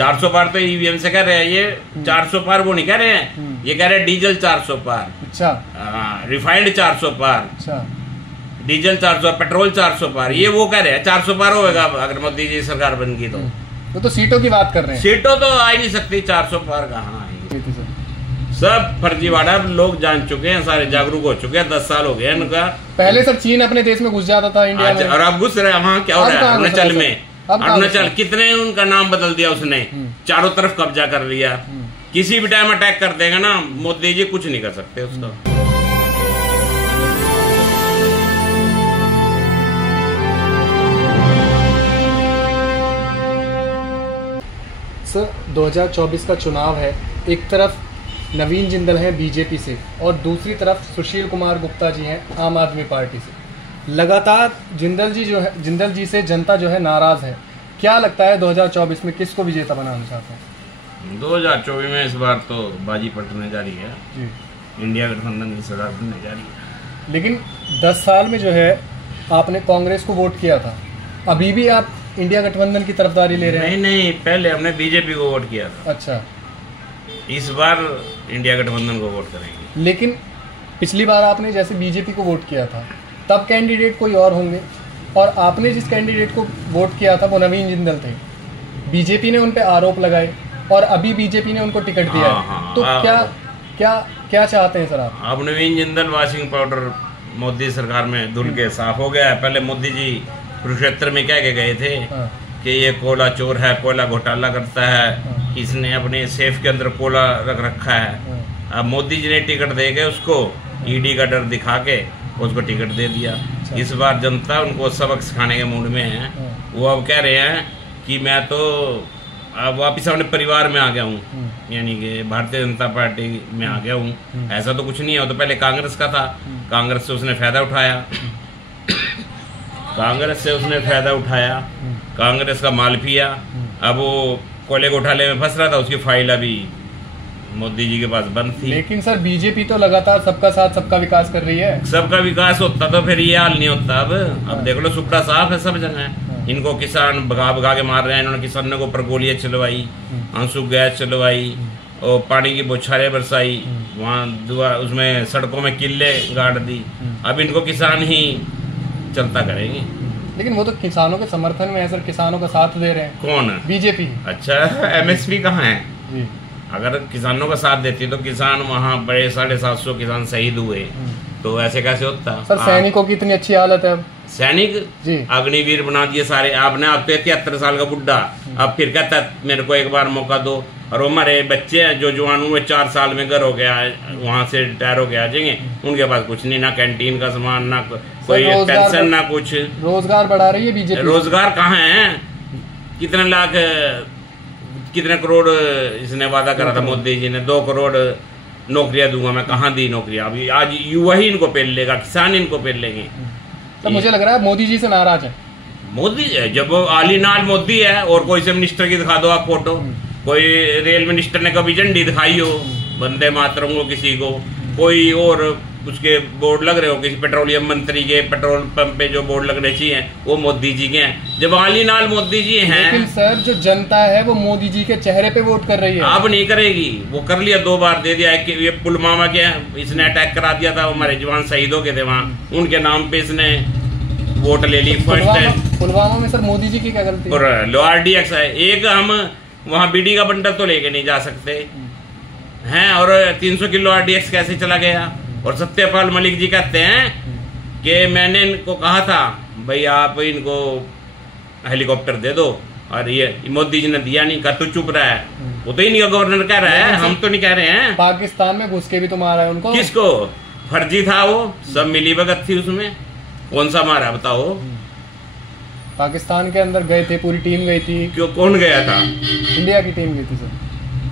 400 पार तो ईवीएम से कह रहे हैं, ये 400 पार वो नहीं कह रहे हैं, ये कह रहे हैं डीजल 400 पार। अच्छा। रिफाइंड 400 पार। अच्छा। डीजल 400, पेट्रोल 400 पार, ये वो कह रहे हैं 400 पार होगा अगर मोदी जी सरकार बन गई तो। तो सीटों की बात कर रहे हैं। सीटों तो आ ही नहीं सकती, 400 पार कहाँ आएगी। सब फर्जीवाड़ा लोग जान चुके हैं, सारे जागरूक हो चुके हैं, 10 साल हो गए इनका। पहले सर चीन अपने देश में घुस जाता था इंडिया में, और अब घुस रहे हैं। वहाँ क्या हो रहा है अरुणाचल में? अरुणाचल कितने उनका नाम बदल दिया उसने, चारों तरफ कब्जा कर लिया। किसी भी टाइम अटैक कर देगा ना, मोदी जी कुछ नहीं कर सकते उसका। सर 2024 का चुनाव है, एक तरफ नवीन जिंदल हैं बीजेपी से और दूसरी तरफ सुशील कुमार गुप्ता जी हैं आम आदमी पार्टी से। लगातार जिंदल जी से जनता जो है नाराज है। क्या लगता है 2024 में किसको विजेता बनाना चाहते हैं? 2024 में इस बार तो बाजी पलटने जा रही है जी, इंडिया गठबंधन की सरकार बनने जा रही है। लेकिन 10 साल में जो है आपने कांग्रेस को वोट किया था, अभी भी आप इंडिया गठबंधन की तरफदारी ले रहे हैं? नहीं, पहले हमने बीजेपी को वोट किया था। अच्छा। इस बार इंडिया गठबंधन को वोट करेंगे। लेकिन पिछली बार आपने जैसे बीजेपी को वोट किया था तब कैंडिडेट कोई और होंगे, और आपने जिस कैंडिडेट को वोट किया था वो नवीन जिंदल थे। बीजेपी ने उन पे आरोप लगाए और अभी बीजेपी ने उनको टिकट दिया है। तो क्या चाहते हैं सर आप? अब नवीन जिंदल वॉशिंग पाउडर मोदी सरकार में धुल के साफ हो गया है। पहले मोदी जी कुरुक्षेत्र में कह के गए थे कि ये कोयला चोर है, कोयला घोटाला करता है, इसने अपने सेफ के अंदर कोयला रख रखा है। अब मोदी जी ने टिकट दे के उसको ईडी का डर दिखा के उसको टिकट दे दिया। इस बार जनता उनको सबक सिखाने के मूड में है। वो अब कह रहे हैं कि मैं तो अब वापिस अपने परिवार में आ गया हूँ, यानी कि भारतीय जनता पार्टी में आ गया हूँ। ऐसा तो कुछ नहीं है, वो तो पहले कांग्रेस का था, कांग्रेस से उसने फायदा उठाया, कांग्रेस का माल पिया। अब वो कोयले घोटाले में फंस रहा था, उसकी फाइल अभी मोदी जी के पास बंद थी। लेकिन सर बीजेपी तो लगातार सबका साथ सबका विकास कर रही है। सबका विकास होता तो फिर ये हाल नहीं होता। अब देख लो सुपड़ा साफ है सब जगह। इनको किसान भगा के मार रहे हैं। इन्होंने किसानों को ऊपर गोलियां चलवाई, आंसू गैस चलवाई और पानी की बौछारें बरसाई, वहाँ उसमें सड़कों में किले गाड़ दी। अब इनको किसान ही चलता करेंगे। लेकिन वो तो किसानों के समर्थन में है सर, किसानों का साथ दे रहे हैं। कौन? बीजेपी। अच्छा, एमएसपी कहाँ है? जी। अगर किसानों का साथ देती तो किसान वहाँ बड़े 750 किसान शहीद हुए, तो ऐसे कैसे होता? सर सैनिकों की इतनी अच्छी हालत है अब। सैनिक जी अग्निवीर बना दिए सारे आपने। अब तो 73 साल का बुढ़ा अब फिर कहता है मेरे को एक बार मौका दो। और हमारे बच्चे हैं जो जवान हुए 4 साल में घर हो गया, वहां से रिटायर हो गया जाएंगे, उनके पास कुछ नहीं, ना कैंटीन का सामान, ना कोई पेंशन, ना कुछ। रोजगार बढ़ा रही है बीजेपी। रोजगार कहाँ है? कितने लाख, कितने करोड़ इसने वादा करा था मोदी जी ने, 2 करोड़ नौकरियां दूंगा मैं। कहाँ दी नौकरियां? अभी आज युवा ही इनको पेल लेगा, किसान इनको पेल लेंगे। तो मुझे लग रहा है मोदी जी से नाराज है। मोदी जब आलीनाल मोदी है, और कोई से मिनिस्टर की दिखा दो आप फोटो, कोई रेल मिनिस्टर ने कभी झंडी दिखाई हो वंदे मातरम को, किसी को कोई और उसके बोर्ड लग रहे हो, किसी पेट्रोलियम मंत्री के पेट्रोल पंप पे जो बोर्ड लगने चाहिए वो मोदी जी के हैं। जब आलीनाल मोदी जी हैं। लेकिन सर जो जनता है वो मोदी जी के चेहरे पे वोट कर रही है। अब नहीं करेगी, वो कर लिया, 2 बार दे दिया। कि ये पुलवामा के इसने अटैक करा दिया था, हमारे जवान शहीद हो गए थे वहाँ, उनके नाम पे इसने वोट ले ली। पुलवामा में सर मोदी जी की क्या गलती? और RDX है एक, हम वहाँ बीडी का बंडल तो लेके नहीं जा सकते हैं। और 300 किलो RDX कैसे चला गया? और सत्यपाल मलिक जी कहते हैं कि मैंने इनको कहा था भाई आप इनको हेलीकॉप्टर दे दो, और ये मोदी जी ने दिया नहीं। का तो चुप रहा है, वो तो इन्हीं का गवर्नर कह रहा है, हम तो नहीं कह रहे हैं। पाकिस्तान में घुस के भी तो मारा है उनको। किसको? फर्जी था वो, सब मिली भगत थी उसमें। कौन सा मारा बताओ? पाकिस्तान के अंदर गए थे, पूरी टीम गई थी। क्यों, कौन गया था? इंडिया की टीम गई थी सर।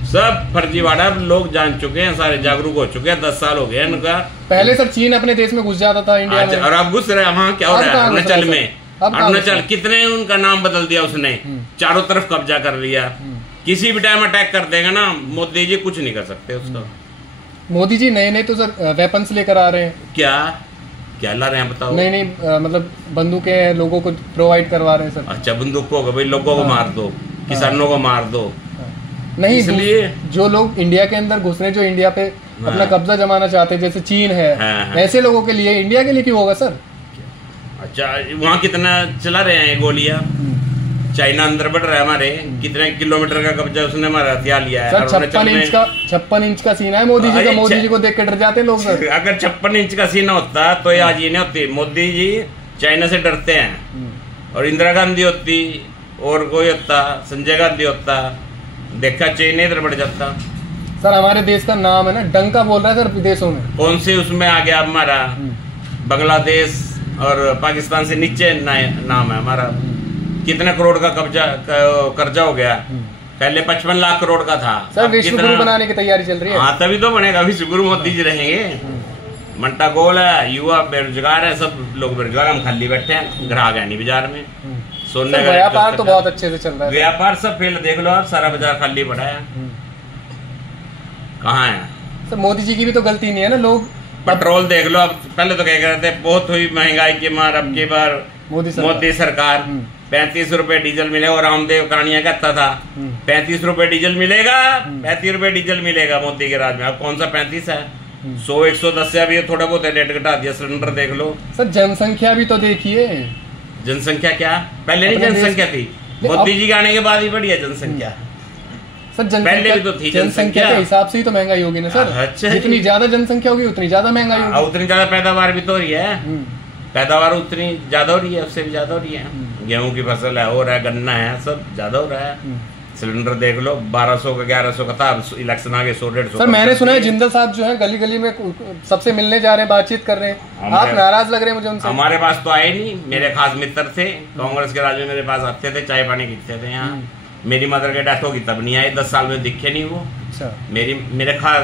सब फर्जीवाड़ा लोग जान चुके हैं, सारे जागरूक हो चुके हैं, 10 साल हो गए इनका। पहले सर चीन अपने देश में घुस जाता था इंडिया में, और अब घुस रहे हैं। वहाँ क्या हो रहा है अरुणाचल में? अरुणाचल कितने उनका नाम बदल दिया उसने, चारों तरफ कब्जा कर लिया। किसी भी टाइम अटैक कर देगा ना, मोदी जी कुछ नहीं कर सकते उसका। मोदी जी नए तो सर वेपन्स लेकर आ रहे हैं। क्या ला रहे हैं बताओ? नहीं मतलब बंदूकें लोगों को प्रोवाइड करवा रहे हैं सर। अच्छा, बंदूकों को भाई लोगों को मार दो, किसानों को मार दो, नहीं, इसलिए जो लोग इंडिया के अंदर घुस रहे हैं, जो इंडिया पे अपना कब्जा जमाना चाहते हैं, जैसे चीन है, ऐसे लोगों के लिए, इंडिया के लिए क्यों होगा सर? अच्छा, वहाँ कितना चला रहे हैं गोलियां, चाइना अंदर बढ़ रहा है हमारे, कितने किलोमीटर का कब्जा उसने हमारा हथियार लिया है। सर 56 इंच का सीना है मोदी जी का, मोदी जी को देख के डर जाते हैं लोग सर। अगर 56 इंच का सीना होता तो ये आज ये नहीं होती। मोदी जी चाइना से डरते हैं, और इंदिरा गांधी होती और कोई होता, संजय गांधी होता, देखा चीन इधर बढ़ जाता। सर हमारे देश का नाम है ना, डंका बोल रहा है सर विदेशों में। कौन से उसमें आ गया हमारा? बांग्लादेश और पाकिस्तान से नीचे नाम है हमारा। कितने करोड़ का कर्जा हो गया? पहले 55 लाख करोड़ का था। सर विश्व गुरु बनाने की तैयारी चल रही है। हाँ, तभी तो बनेगा विश्व गुरु, मोदी जी रहेंगे। मंटा गोल है, युवा बेरोजगार है, सब लोग बेरोजगार, हम खाली बैठे हैं, ग्राहक है नहीं बाजार में। सोने का व्यापार तो बहुत अच्छे से चल रहा है। व्यापार सब फेल, देख लो आप, सारा बाजार खाली पड़ा है। कहाँ है सर? मोदी जी की भी तो गलती नहीं है ना। लोग पेट्रोल देख लो, अब पहले तो कह रहे थे बहुत हुई महंगाई की मार, अब की बार मोदी सरकार 35 रुपए डीजल मिलेगा। और रामदेव कहानियां कहता था 35 रुपए डीजल मिलेगा, 35 रुपए डीजल मिलेगा मोदी के राज में। अब कौन सा 35 है? 100 110 से अभी थोड़ा बहुत रेट घटा दिया। सिलेंडर देख लो सर। जनसंख्या भी तो देखिए। जनसंख्या क्या पहले नहीं जनसंख्या थी? मोदी जी के आने के बाद ही बढ़ी है जनसंख्या। सर पहले भी तो थी जनसंख्या के हिसाब से ही तो महंगाई होगी ना सर। अच्छा, जितनी ज्यादा जनसंख्या होगी उतनी ज्यादा महंगाई होगी। उतनी ज्यादा पैदावार भी तो हो रही है। पैदावार उतनी ज्यादा हो रही है, उससे भी ज्यादा हो रही है। गेहूं की फसल है, हो रहा है, गन्ना है, सब ज्यादा हो रहा है। सिलेंडर देख लो 1200 का 1100 का था, इलेक्शन आ गए 100-150। सर मैंने सुना है जिंदल साहब जो है गली गली में सबसे मिलने जा रहे हैं, बातचीत कर रहे हैं। आप नाराज लग रहे हैं मुझे उनसे। हमारे पास तो आए नहीं, मेरे खास मित्र थे कांग्रेस के राज में, मेरे पास आते थे, चाय पानी पीते थे यहाँ। मेरी मदर के डेथ होगी तब नहीं आए, 10 साल में दिखे नहीं वो। अच्छा।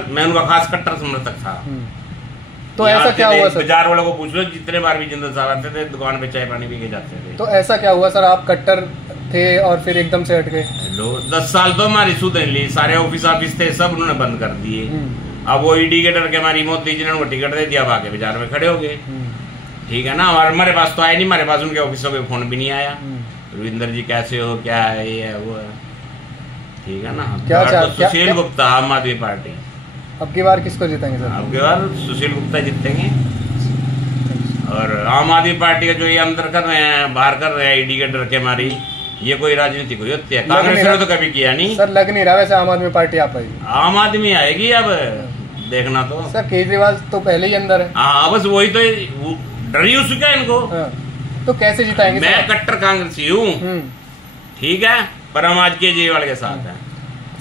मैं उनका खास कट्टर समर्थक था। तो ऐसा क्या हुआ सर? बाजार वालों को पूछ लो, जितने बार भी जिंदल साहब आते थे दुकान पे चाय पानी पी के जाते थे। तो ऐसा क्या हुआ सर? आप कट्टर थे और फिर एकदम से हट गए? 10 साल तो हमारी सुधन ली, सारे ऑफिस थे सब उन्होंने बंद कर दिए। अब वो ईडी के डर के हमारी मोदी जी ने उनको टिकट दे दिया, आके बाजार में खड़े हो गए। ठीक है ना, हमारे पास तो आए नहीं, हमारे पास उनके ऑफिसों के फोन भी नहीं आया। रविंदर जी कैसे हो, क्या है, ये है वो है। ठीक है ना। क्या सुशील गुप्ता, आम आदमी पार्टी। अब की बार किसको जीतेंगे सर? अब की बार सुशील गुप्ता जीतेंगे। और आम आदमी पार्टी का जो ये अंदर कर रहे हैं, बाहर कर रहे हैं ईडी के डर के हमारी, ये कोई राजनीति कोई होती है? कांग्रेस ने तो कभी किया नहीं सर। लग नहीं रहा वैसे आम आदमी पार्टी आ पाएगी। आम आदमी आएगी अब, देखना तो। सर केजरीवाल तो पहले ही अंदर है। हाँ, बस वही तो डर ही उसका इनको। तो कैसे जिताएंगे? मैं कट्टर कांग्रेसी हूँ, ठीक है, पर हम आज केजरीवाल के साथ हैं।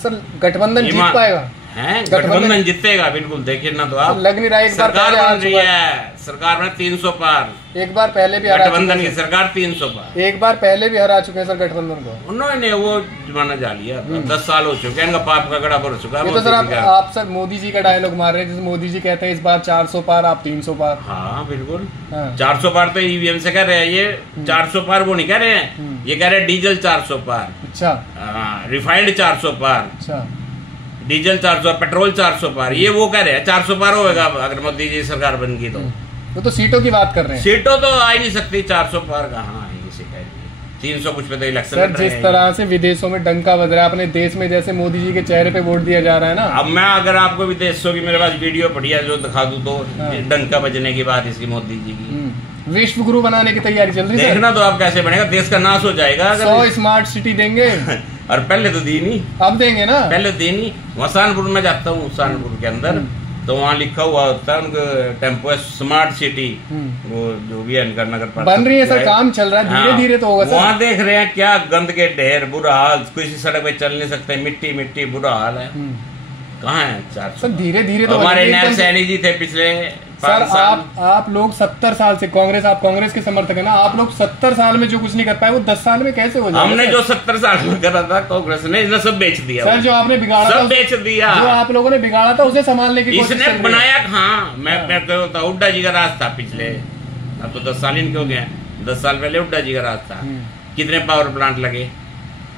सर गठबंधन जीत पाएगा? गठबंधन जीतेगा बिल्कुल, देखिए ना। तो आप लग नहीं रहा। एक बार सरकार बन रही है, सरकार में 300 पार। एक बार पहले भी हरा गठबंधन की सरकार 300 पार। एक बार पहले भी हरा चुके हैं सर गठबंधन को। उन्होंने वो जमाना जा लिया, 10 साल हो चुके हैं, इनका पाप का गड़ा भर चुका है। ये तो सर आप सर मोदी जी का डायलॉग मार रहे हैं, जैसे मोदी जी कहते हैं इस बार 400 पार, आप 300 पार। हाँ बिल्कुल। 400 पार तो ईवीएम से कह रहे हैं, ये 400 पार वो नहीं कह रहे हैं, ये कह रहे हैं डीजल 400 पार। अच्छा। रिफाइंड 400 पार। अच्छा। डीजल 400, पेट्रोल 400 पार, ये वो कह रहे हैं 400 पार होगा अगर मोदी जी सरकार बन गई तो। वो तो सीटों की बात कर रहे हैं। सीटों तो आ ही नहीं सकती, 400 पार कहाँ आएगी सीटें? 300 कुछ पे तो इलेक्शन। सर जिस तरह से विदेशों में डंका बज रहा है, अपने देश में जैसे मोदी जी के चेहरे पे वोट दिया जा रहा है ना। अब मैं अगर आपको विदेशों की मेरे पास वीडियो बढ़िया जो दिखा दूं तो डंका बजने की बात इसकी मोदी जी की। विश्व गुरु बनाने की तैयारी चल रही है। देखना तो आप कैसे बनेगा, देश का नाश हो जाएगा। 100 स्मार्ट सिटी देंगे। और पहले तो दी नहीं, अब देंगे ना। पहले दी नहीं। वहाँ सहारनपुर में जाता हूँ, सहारनपुर के अंदर तो वहाँ लिखा हुआ होता है उनका टेम्पो है स्मार्ट सिटी, वो जो भी है नगर बन रही है सर, काम चल रहा है, धीरे धीरे तो होगा सर। वहाँ देख रहे हैं क्या गंद के ढेर, बुरा हाल, किसी सड़क पे चल नहीं सकते, मिट्टी मिट्टी बुरा हाल है। कहाँ है 400? धीरे धीरे तो हमारे नैब सैनी जी थे पिछले सर। आप लोग 70 साल से कांग्रेस, आप कांग्रेस के समर्थक है ना, आप लोग 70 साल में जो कुछ नहीं कर पाए वो 10 साल में कैसे हो जाएगा? हमने जो 70 साल में करा था कांग्रेस ने, इसने सब बेच दिया सर। जो आपने बिगाड़ा सब बेच दिया, जो आप लोगों ने बिगाड़ा था उसे संभालने की कोशिश इसने बनाया। हाँ, मैं कहता हुड्डा जी का राज था पिछले, अब तो 10 साल इनके हो गए, 10 साल पहले हुड्डा जी का राज था। कितने पावर प्लांट लगे,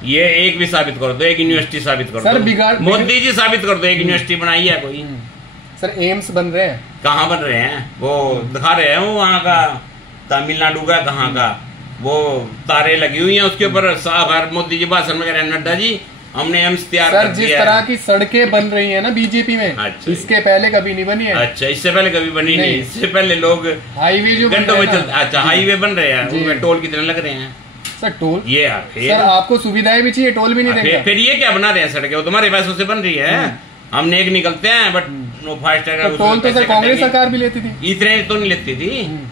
ये एक भी साबित कर दो, एक यूनिवर्सिटी साबित कर दो। मोदी जी साबित कर दो, एक यूनिवर्सिटी बनाई है कोई? सर एम्स बन रहे हैं, कहाँ बन रहे हैं? वो दिखा रहे हैं, वो वहाँ का तमिलनाडु का कहाँ का, वो तारे लगी हुई हैं उसके ऊपर। मोदी जी भाषण में कह रहे हैं, नड्डा जी हमने एम्स तैयार सर कर जिस दिया तरह की सड़कें बन रही है ना बीजेपी में, अच्छा, इसके पहले कभी नहीं बनी है। अच्छा, इससे पहले कभी बनी नहीं। इससे पहले लोग हाईवे जो घंटों में चलते। अच्छा, हाईवे बन रहे हैं, उनमें टोल कितने लग रहे हैं सर? टोल ये सर आपको सुविधाएं भी चाहिए, टोल भी नहीं देंगे। फिर ये क्या बना रहे हैं सड़कें? वो तुम्हारे पैसों से बन रही है। हम नेक निकलते हैं, बट नो फास्टैग टोल तो सर कांग्रेस सरकार भी लेती थी। इतने तो नहीं लेती थी,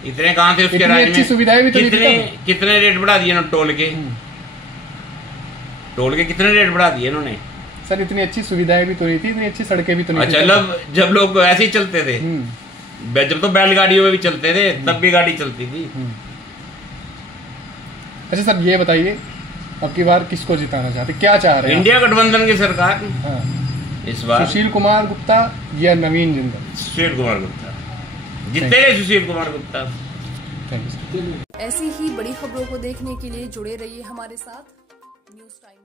इतने कहाँ थे उसके राज्य में? सुविधाएं भी तो कितने रेट बढ़ा दिए ना टोल के? टोल के कितने रेट बढ़ा दिए इन्होंने? सर इतनी अच्छी सुविधाएं भी तो नहीं थी, इतनी अच्छी सड़कें भी तो नहीं थी। अच्छा, जब लोग ऐसे ही चलते थे, जब तो बैलगाड़ियों में भी चलते थे, तब भी गाड़ी चलती थी। अच्छा सर ये बताइए, अब की बार किसको जिताना चाहते, क्या चाह रहे हैं? इंडिया गठबंधन की सरकार इस बार। सुशील कुमार गुप्ता या नवीन जिंदल? सुशील कुमार गुप्ता जीतेंगे। सुशील कुमार गुप्ता। ऐसी ही बड़ी खबरों को देखने के लिए जुड़े रहिए हमारे साथ न्यूज़ टाइम।